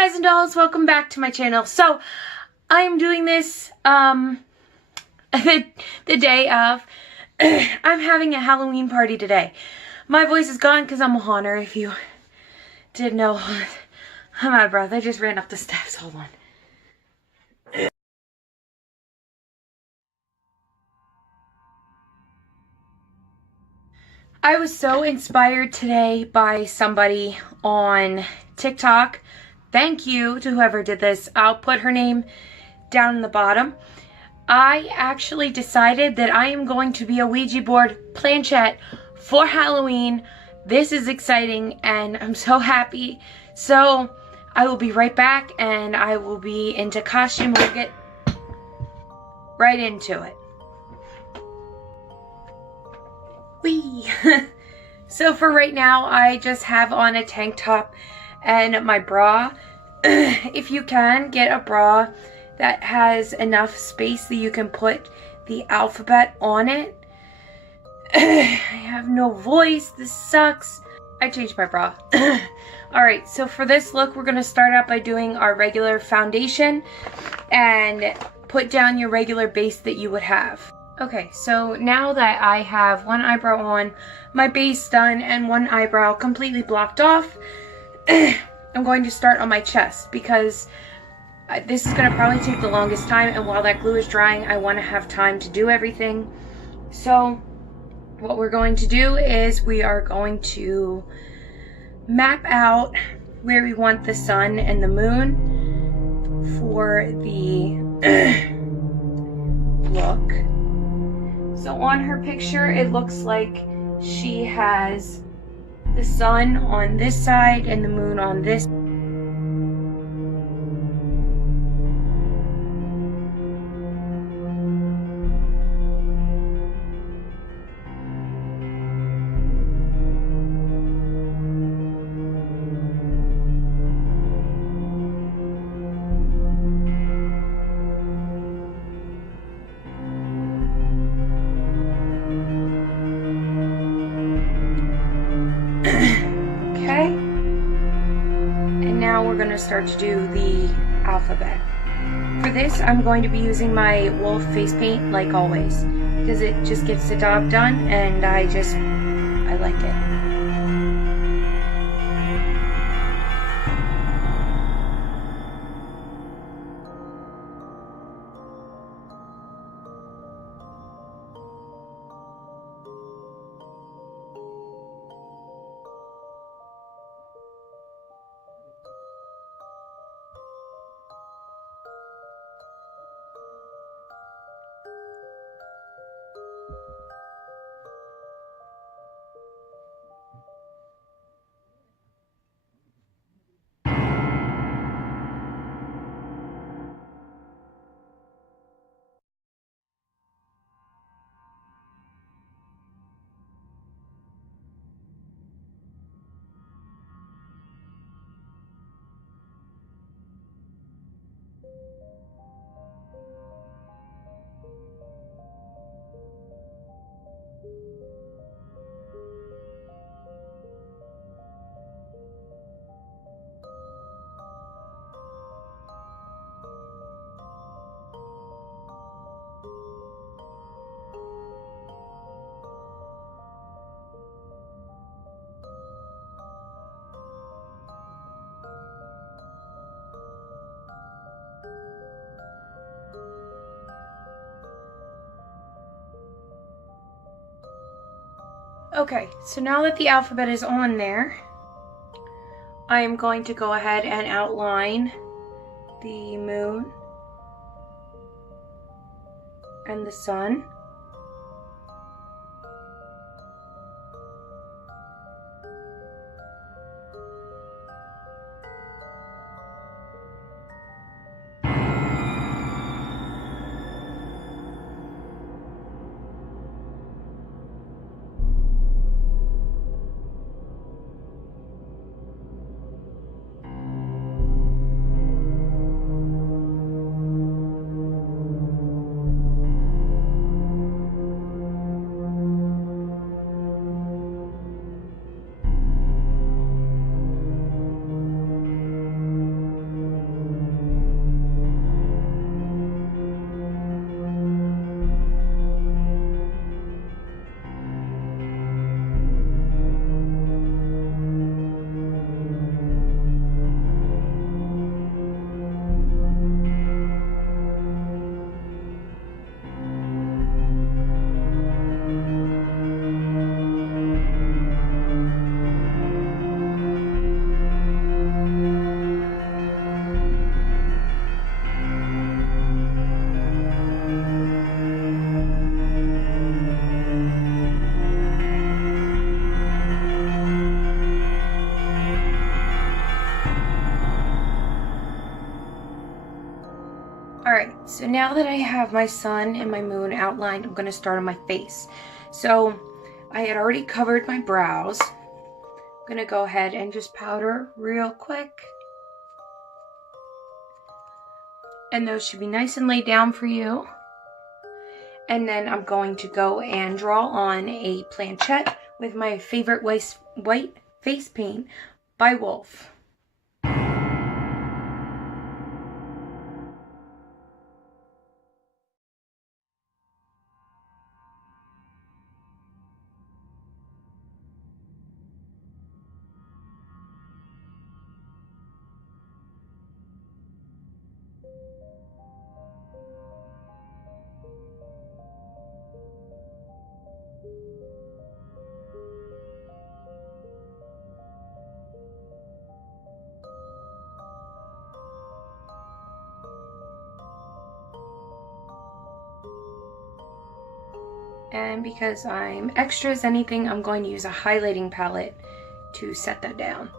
guys and dolls, welcome back to my channel. So I am doing this the day of I'm having a Halloween party today. My voice is gone because I'm a haunter, if you didn't know. I'm out of breath. I just ran up the steps. Hold on. I was so inspired today by somebody on TikTok. Thank you to whoever did this. I'll put her name down in the bottom. I actually decided that I am going to be a Ouija board planchette for Halloween. This is exciting and I'm so happy. So I will be right back and I will be into costume. We'll get right into it. Whee! So for right now, I just have on a tank top and my bra. If you can, get a bra that has enough space that you can put the alphabet on it. I have no voice. This sucks. I changed my bra. Alright, so for this look, we're going to start out by doing our regular foundation and put down your regular base that you would have. Okay, so now that I have one eyebrow on, my base done, and one eyebrow completely blocked off, I'm going to start on my chest because this is going to probably take the longest time, and while that glue is drying, I want to have time to do everything. So what we're going to do is we are going to map out where we want the sun and the moon for the look. So on her picture, it looks like she has the sun on this side and the moon on this. We're going to start to do the alphabet. For this, I'm going to be using my wolf face paint like always because it just gets the job done and I like it. Okay, so now that the alphabet is on there, I am going to go ahead and outline the moon and the sun. Alright, so now that I have my sun and my moon outlined, I'm going to start on my face. So I had already covered my brows. I'm going to go ahead and just powder real quick. And those should be nice and laid down for you. And then I'm going to go and draw on a planchette with my favorite white face paint by Wolf. And because I'm extra as anything, I'm going to use a highlighting palette to set that down.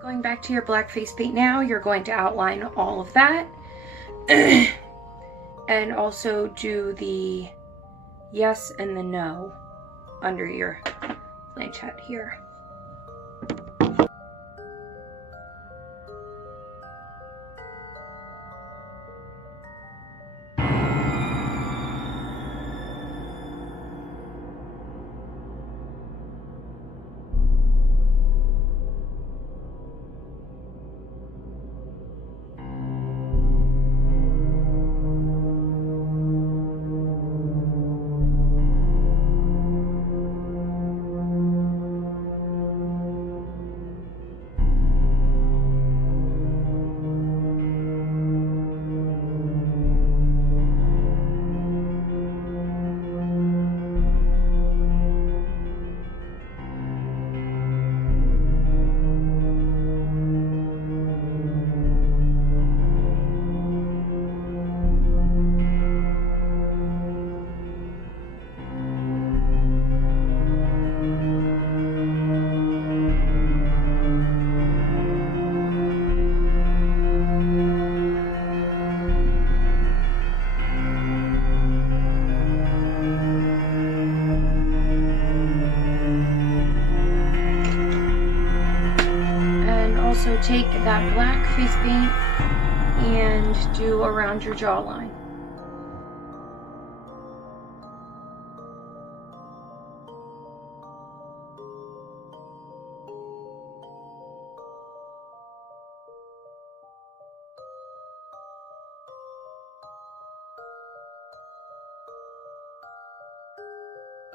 Going back to your black face paint now, you're going to outline all of that. And also do the yes and the no under your planchette here. Also take that black face paint and do around your jawline.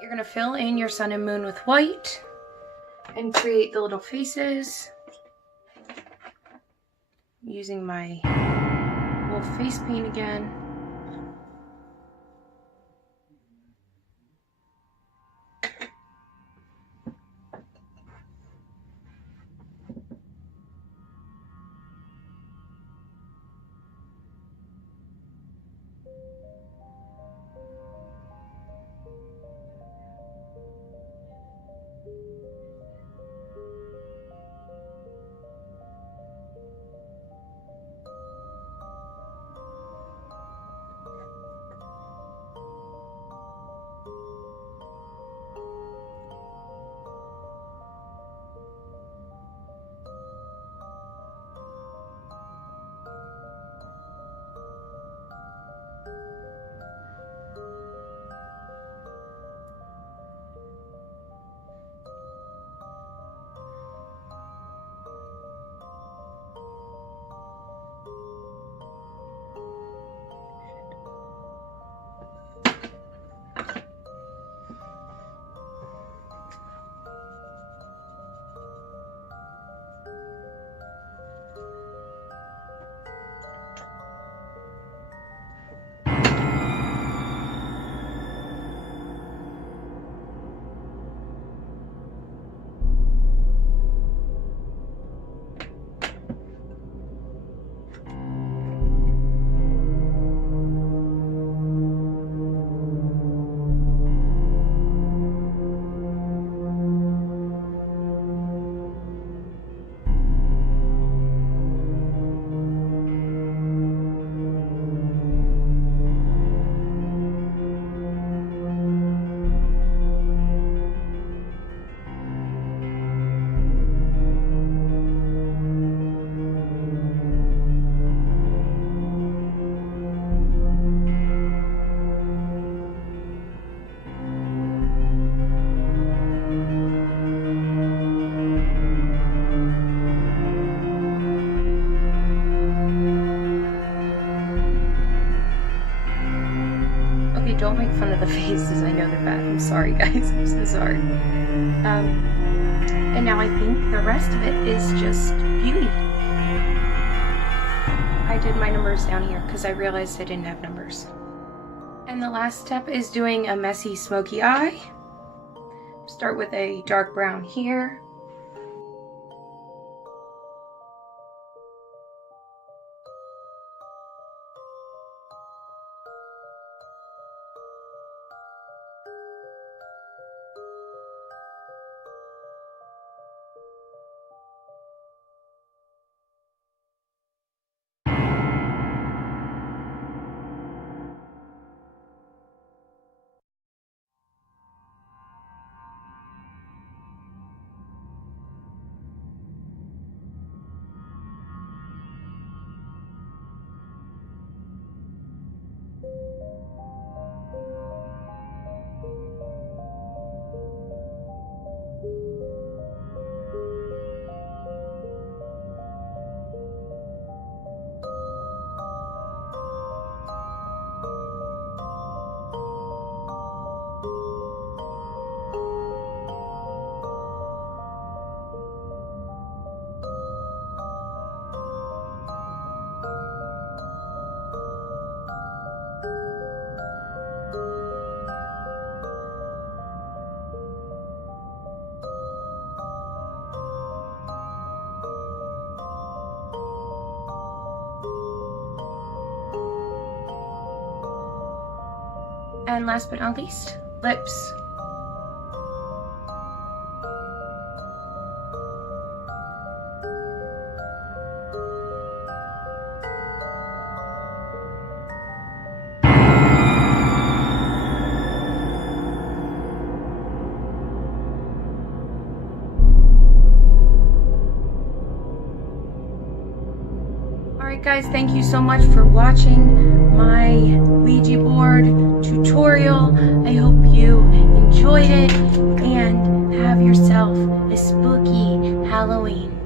You're going to fill in your sun and moon with white and create the little faces using my Wolf face paint again. don't make fun of the faces. I know they're bad. I'm sorry, guys. I'm so sorry. And now I think the rest of it is just beauty. I did my numbers down here because I realized I didn't have numbers. And the last step is doing a messy smoky eye. Start with a dark brown here. And last but not least, lips. Alright guys, thank you so much for watching my Ouija board tutorial. I hope you enjoyed it and have yourself a spooky Halloween.